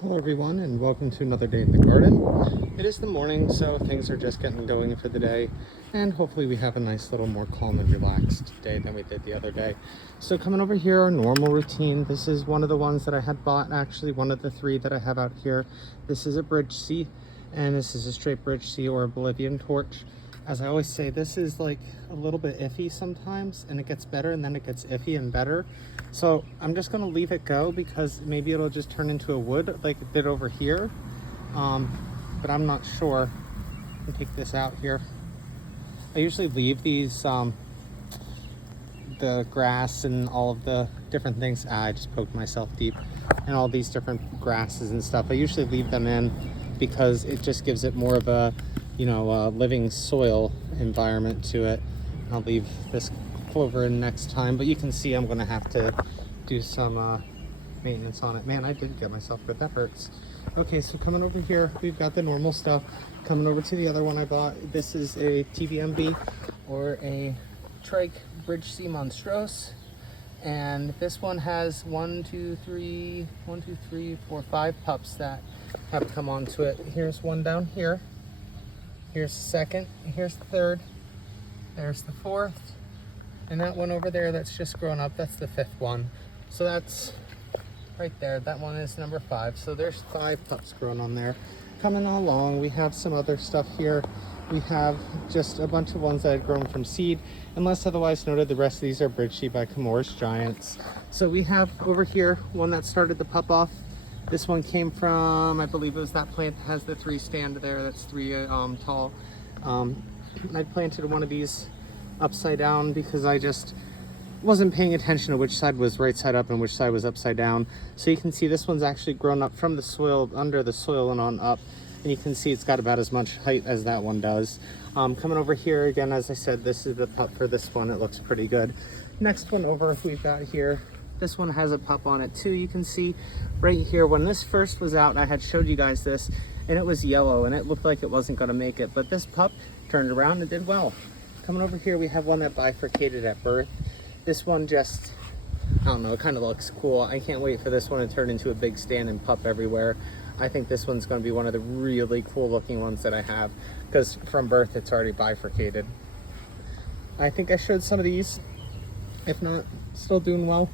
Hello everyone, and welcome to another day in the garden. It is the morning, so things are just getting going for the day, and hopefully we have a nice little more calm and relaxed day than we did the other day. So coming over here, our normal routine. This is one of the ones that I had bought, actually one of the three that I have out here. This is a bridge sea, and this is a straight bridge sea or a Bolivian torch. As I always say, this is like a little bit iffy sometimes, and it gets better and then it gets iffy and better. So I'm just gonna leave it go because maybe it'll just turn into a wood like it did over here. But I'm not sure. Let me take this out here. I usually leave these, the grass and all of the different things. I just poked myself deep. And all these different grasses and stuff. I usually leave them in because it just gives it more of a, living soil environment to it. I'll leave this clover in next time, but you can see I'm gonna have to do some maintenance on it. Man, I did get myself good. That hurts. Okay, so coming over here, we've got the normal stuff. Coming over to the other one I bought. This is a TVMB or a Trike Bridge Sea Monstrose. And this one has 5 pups that have come onto it. Here's one down here. Here's the second. Here's the third. There's the fourth. And that one over there that's just grown up, that's the 5th one. So that's right there. That one is number 5. So there's 5 pups grown on there. Coming along, we have some other stuff here. We have just a bunch of ones that had grown from seed. Unless otherwise noted, the rest of these are Bridge Sea by Camorris Giants. So we have over here one that started the pup off. This one came from, I believe it was that plant that has the 3 stand there. That's 3 tall. I planted one of these upside down because I just wasn't paying attention to which side was right side up and which side was upside down. So you can see this one's actually grown up from the soil, under the soil and on up. And you can see it's got about as much height as that one does. Coming over here again, as I said, this is the pup for this one. It looks pretty good. Next one over we've got here. This one has a pup on it too. You can see right here, when this first was out, I had showed you guys this, and it was yellow, and it looked like it wasn't gonna make it, but this pup turned around and did well. Coming over here, we have one that bifurcated at birth. This one just, I don't know, it kind of looks cool. I can't wait for this one to turn into a big stand and pup everywhere. I think this one's gonna be one of the really cool looking ones that I have, because from birth, it's already bifurcated. I think I showed some of these. If not, still doing well.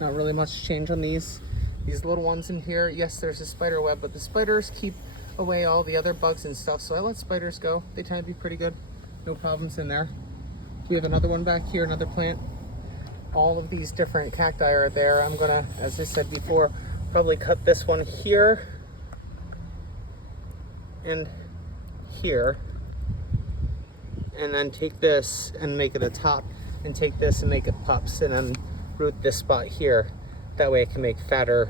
Not really much change on these. These little ones in here, yes, there's a spider web, but the spiders keep away all the other bugs and stuff, so I let spiders go. They tend to be pretty good. No problems in there. We have another one back here, another plant. All of these different cacti are there. I'm gonna, as I said before, probably cut this one here and here, and then take this and make it a top, and take this and make it pups, and then root this spot here. That way I can make fatter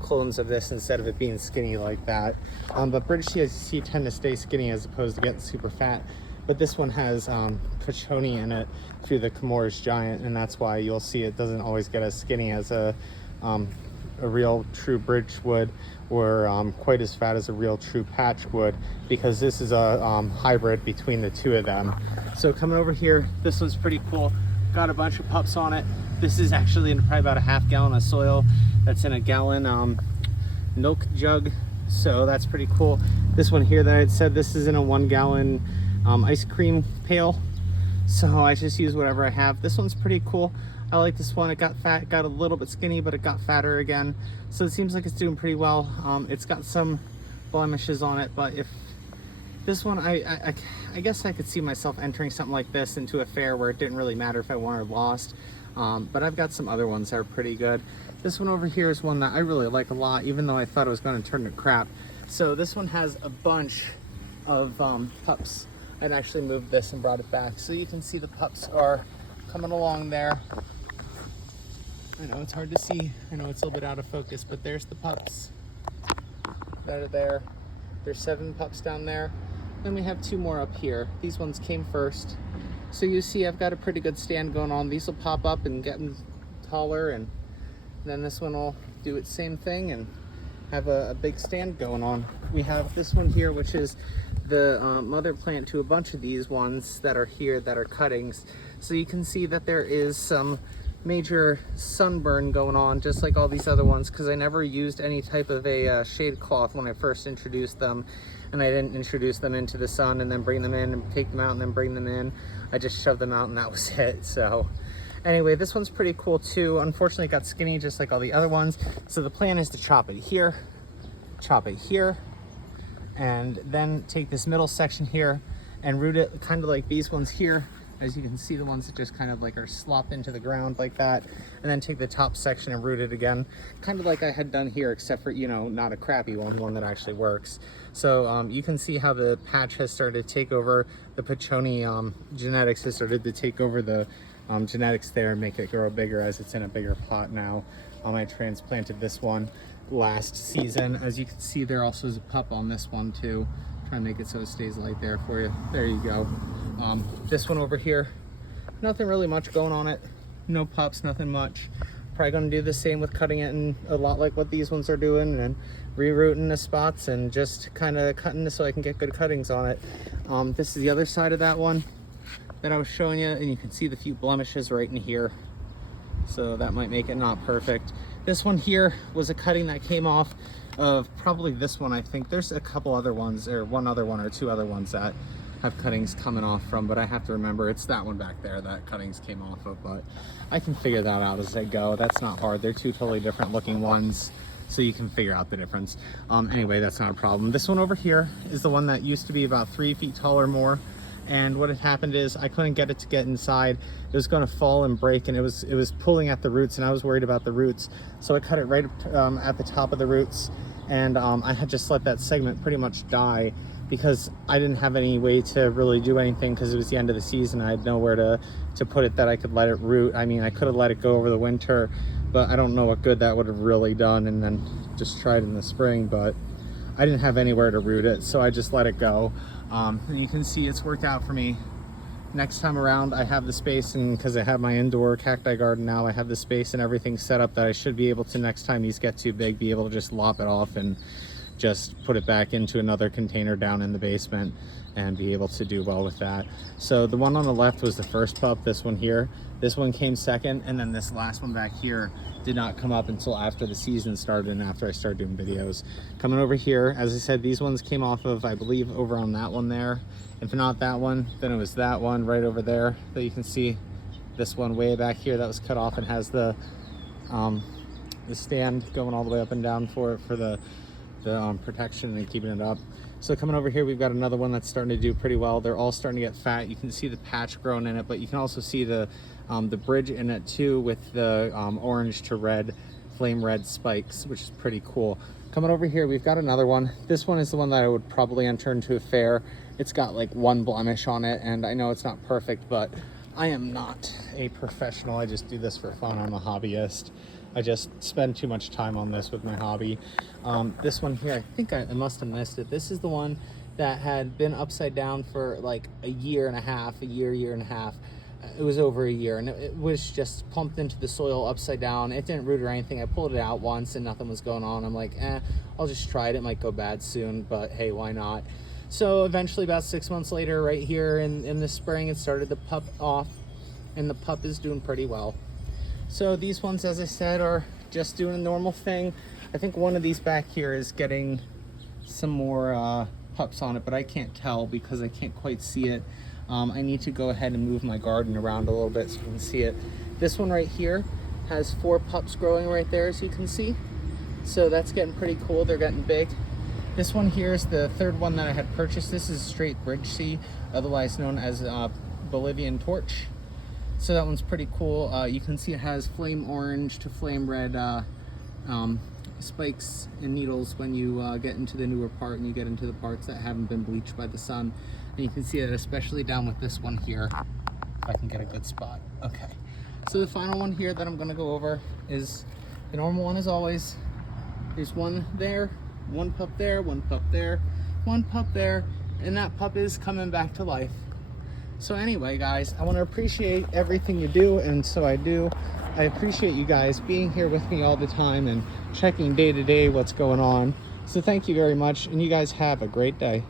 clones of this instead of it being skinny like that. But British sea, as you see, tend to stay skinny as opposed to getting super fat. But this one has Pachoni in it through the Camorris Giant, and that's why you'll see it doesn't always get as skinny as a real true bridge would, or quite as fat as a real true patch would, because this is a hybrid between the two of them. So coming over here, this one's pretty cool. Got a bunch of pups on it. This is actually in probably about a half gallon of soil that's in a gallon milk jug, so that's pretty cool. This one here that I had said, this is in a 1 gallon ice cream pail, so I just use whatever I have. This one's pretty cool. I like this one. It got fat, got a little bit skinny, but it got fatter again, so it seems like it's doing pretty well. It's got some blemishes on it, but if this one, I guess I could see myself entering something like this into a fair where it didn't really matter if I won or lost. But I've got some other ones that are pretty good. This one over here is one that I really like a lot, even though I thought it was going to turn to crap. So this one has a bunch of pups. I'd actually moved this and brought it back. So you can see the pups are coming along there. I know it's hard to see. I know it's a little bit out of focus, but there's the pups that are there. There's 7 pups down there. Then we have 2 more up here. These ones came first. So you see I've got a pretty good stand going on. These will pop up and get them taller, and then this one will do its same thing and have a big stand going on. We have this one here, which is the mother plant to a bunch of these ones that are here that are cuttings. So you can see that there is some major sunburn going on, just like all these other ones, because I never used any type of a shade cloth when I first introduced them, and I didn't introduce them into the sun and then bring them in and take them out and then bring them in. I just shoved them out and that was it. So anyway, this one's pretty cool too. Unfortunately, it got skinny just like all the other ones. So the plan is to chop it here, and then take this middle section here and root it kind of like these ones here. As you can see, the ones that just kind of like are slopped into the ground like that, and then take the top section and root it again, kind of like I had done here, except for, you know, not a crappy one that actually works. So you can see how the patch has started to take over, the Pachoni genetics has started to take over the genetics there and make it grow bigger as it's in a bigger pot now. I transplanted this one last season. As you can see, there also is a pup on this one too. Try and make it so it stays light there for you. There you go. This one over here, nothing really much going on it. No pups, nothing much. Probably gonna do the same with cutting it in a lot like what these ones are doing, and rerooting the spots and just kind of cutting this so I can get good cuttings on it. This is the other side of that one that I was showing you, and you can see the few blemishes right in here. So that might make it not perfect. This one here was a cutting that came off of probably this one. I think there's a couple other ones, or one other one or two other ones that have cuttings coming off from, but I have to remember it's that one back there that cuttings came off of, but I can figure that out as I go. That's not hard. They're two totally different looking ones, so you can figure out the difference. Anyway, that's not a problem. This one over here is the one that used to be about 3 feet tall or more, and what had happened is I couldn't get it to get inside. It was going to fall and break, and it was pulling at the roots, and I was worried about the roots, so I cut it right at the top of the roots, and I had just let that segment pretty much die because I didn't have any way to really do anything, because it was the end of the season. I had nowhere to put it that I could let it root. I mean, I could have let it go over the winter, but I don't know what good that would have really done, and then just tried in the spring, but I didn't have anywhere to root it, so I just let it go. And you can see it's worked out for me. Next time around, I have the space, and because I have my indoor cacti garden now, I have the space and everything set up that I should be able to, next time these get too big, be able to just lop it off and just put it back into another container down in the basement and be able to do well with that. So the one on the left was the first pup, this one here. This one came second, and then this last one back here did not come up until after the season started and after I started doing videos. Coming over here, as I said, these ones came off of, I believe, over on that one there. If not that one, then it was that one right over there that you can see. This one way back here that was cut off and has the stand going all the way up and down for it, for the protection and keeping it up. So coming over here, we've got another one that's starting to do pretty well. They're all starting to get fat. You can see the patch growing in it, but you can also see the bridge in it too, with the orange to red, flame red spikes, which is pretty cool. Coming over here, we've got another one. This one is the one that I would probably enter into a fair. It's got like one blemish on it, and I know it's not perfect, but I am not a professional. I just do this for fun. I'm a hobbyist. I just spend too much time on this with my hobby. This one here, I think I must have missed it. This is the one that had been upside down for like a year and a half. It was over a year, and it was just plumped into the soil upside down. It didn't root or anything. I pulled it out once and nothing was going on. I'm like, I'll just try it. It might go bad soon, but hey, why not? So eventually, about 6 months later, right here in the spring, it started to pup off, and the pup is doing pretty well. So these ones, as I said, are just doing a normal thing. I think one of these back here is getting some more pups on it, but I can't tell because I can't quite see it. I need to go ahead and move my garden around a little bit so you can see it. This one right here has 4 pups growing right there, as you can see. So that's getting pretty cool. They're getting big. This one here is the third one that I had purchased. This is straight bridge sea, otherwise known as Bolivian torch. So that one's pretty cool. You can see it has flame orange to flame red spikes and needles when you get into the newer part and you get into the parts that haven't been bleached by the sun. And you can see it especially down with this one here, if I can get a good spot. Okay, so the final one here that I'm gonna go over is the normal one as always. There's one there, one pup there, one pup there, one pup there, and that pup is coming back to life. So anyway, guys, I want to appreciate everything you do, and so I do. I appreciate you guys being here with me all the time and checking day to day what's going on. So thank you very much, and you guys have a great day.